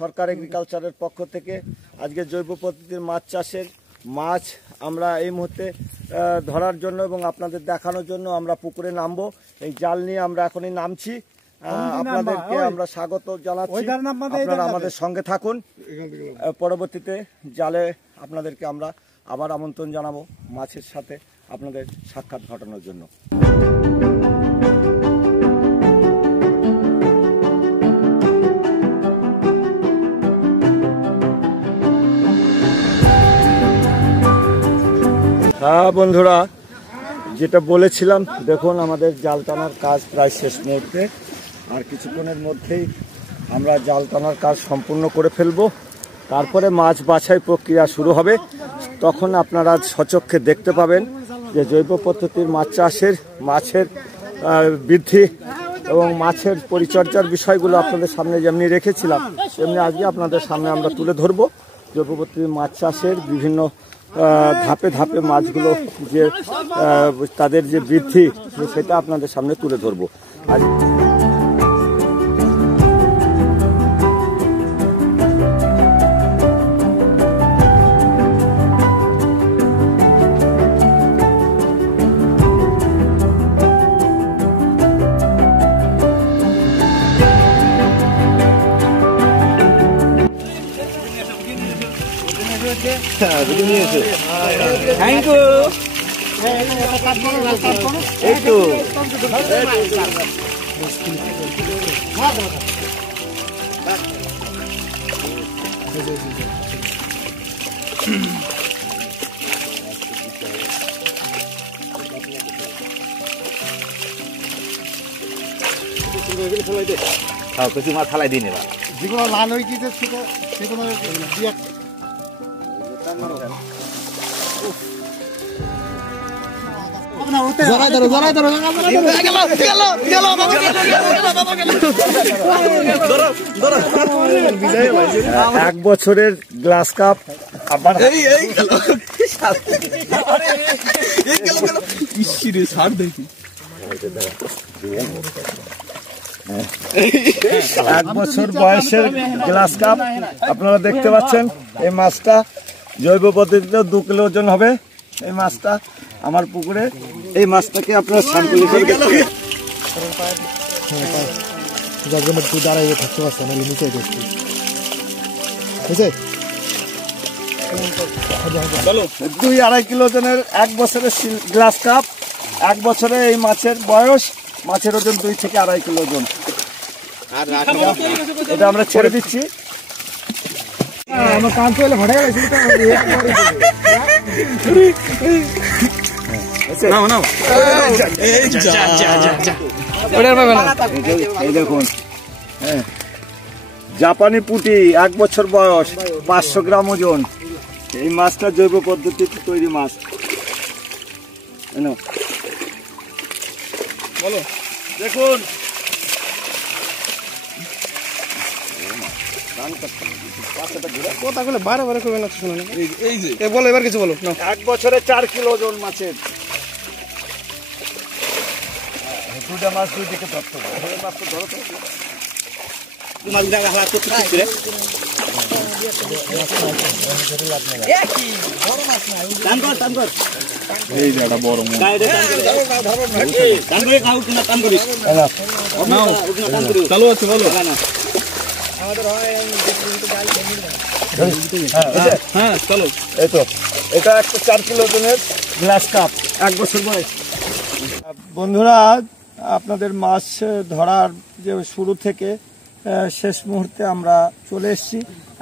সরকার এগ্রিকালচারের পক্ষ থেকে আজকে জৈব পদ্ধতির মাছ চাষের মাছ আমরা এই মুহূর্তে ধরার জন্য এবং আপনাদের দেখানোর জন্য আমরা পুকুরে নামবো। এই জাল নিয়ে আমরা এখনই নামছি। আপনাদেরকে আমরা স্বাগত জানাচ্ছি, আপনারা আমাদের সঙ্গে থাকুন। পরবর্তীতে জালে আপনাদেরকে আমরা আবার আমন্ত্রণ জানাবো মাছের সাথে আপনাদের সাক্ষাৎ ঘটানোর জন্য। হ্যাঁ বন্ধুরা, যেটা বলেছিলাম, দেখুন আমাদের জাল টানার কাজ প্রায় শেষ মুহূর্তে। আর কিছুক্ষণের মধ্যেই আমরা জাল টানার কাজ সম্পূর্ণ করে ফেলবো। তারপরে মাছ বাছাই প্রক্রিয়া শুরু হবে। তখন আপনারা সচক্ষে দেখতে পাবেন যে জৈব পদ্ধতির মাছ চাষের মাছের বৃদ্ধি এবং মাছের পরিচর্যার বিষয়গুলো আপনাদের সামনে যেমনি রেখেছিলাম, তেমনি আজকে আপনাদের সামনে আমরা তুলে ধরবো জৈব পদ্ধতির মাছ চাষের বিভিন্ন ধাপে ধাপে মাছগুলো যে তাদের যে বৃদ্ধি সেটা আপনাদের সামনে তুলে ধরবো। আজ থ্যাংক ইউ। এই তো কিছু মাছ ফালাই দিন, এবার যেগুলো লাল হয়ে গিয়েছে সেগুলো এক বছরের গ্লাস কাপ আবার এক বছর বয়সের গ্লাস কাপ আপনারা দেখতে পাচ্ছেন। এই মাছটা জৈব পদ্ধতিতে 2 কিলো ওজন হবে। এই মাছটা আমার পুকুরে, এই মাছটাকে আপনারা স্যাম্পল হিসেবে দুই 2.5 কিলো ওজনের এক বছরের গ্লাস কাপ। এক বছরে এই মাছের বয়স, মাছের ওজন 2 থেকে 2.5 কিলো ওজন। এটা আমরা ছেড়ে দিচ্ছি। এই দেখুন, জাপানি পুঁটি, 1 বছর বয়স, 500 গ্রাম ওজন। এই মাছটা জৈব পদ্ধতিতে তৈরি মাছ। বলো, দেখুন কথাগুলো বারে বারে করবে না, শুনে না। বলো এবার কিছু বলো। 1 বছরে 4 কিলো ওজন মাছের। দুটা মাছ দুই দিকে ধরতে হবে। মাছ তো ধরো তো এই যে একটা বড় মাছ চালু আছে, বলো। হ্যাঁ চলো, এই তো এটা একটা 4 কিলো ওজনের গ্লাস কাপ, 1 বছর বয়স। বন্ধুরা, আপনাদের মাছ ধরার যে শুরু থেকে শেষ মুহূর্তে আমরা চলে এসেছি।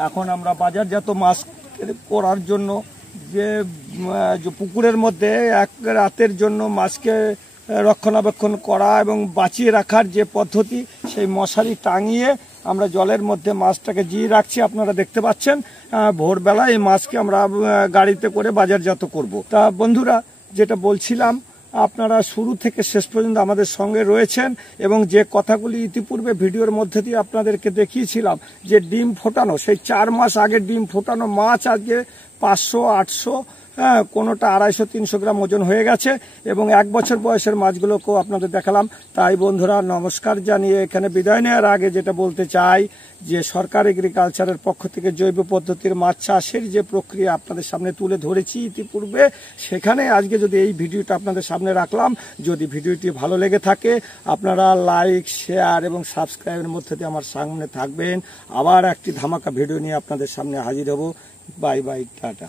এখন আমরা বাজারজাত মাছ করার জন্য যে পুকুরের মধ্যে এক রাতের জন্য মাছকে রক্ষণাবেক্ষণ করা এবং বাঁচিয়ে রাখার যে পদ্ধতি, সেই মশারি টাঙিয়ে আমরা জলের মধ্যে মাছটাকে জিয়ে রাখছি। আপনারা দেখতে পাচ্ছেন ভোরবেলা এই মাছকে আমরা গাড়িতে করে বাজারজাত করব। তা বন্ধুরা, যেটা বলছিলাম, আপনারা শুরু থেকে শেষ পর্যন্ত আমাদের সঙ্গে রয়েছেন এবং যে কথাগুলি ইতিপূর্বে ভিডিওর মধ্যে দিয়ে আপনাদেরকে দেখিয়েছিলাম, যে ডিম ফোটানো, সেই 4 মাস আগে ডিম ফোটানো মাছ আজকে 500, 800 হ্যাঁ, কোনোটা 250-300 গ্রাম ওজন হয়ে গেছে এবং 1 বছর বয়সের মাছগুলোকেও আপনাদের দেখালাম। তাই বন্ধুরা, নমস্কার জানিয়ে এখানে বিদায় নেওয়ার আগে যেটা বলতে চাই যে সরকার এগ্রিকালচারের পক্ষ থেকে জৈব পদ্ধতির মাছ চাষের যে প্রক্রিয়া আপনাদের সামনে তুলে ধরেছি ইতিপূর্বে, সেখানে আজকে যদি এই ভিডিওটা আপনাদের সামনে রাখলাম। যদি ভিডিওটি ভালো লেগে থাকে আপনারা লাইক, শেয়ার এবং সাবস্ক্রাইবের মধ্যে দিয়ে আমার সামনে থাকবেন। আবার একটি ধামাকা ভিডিও নিয়ে আপনাদের সামনে হাজির হব। Bye bye, tata.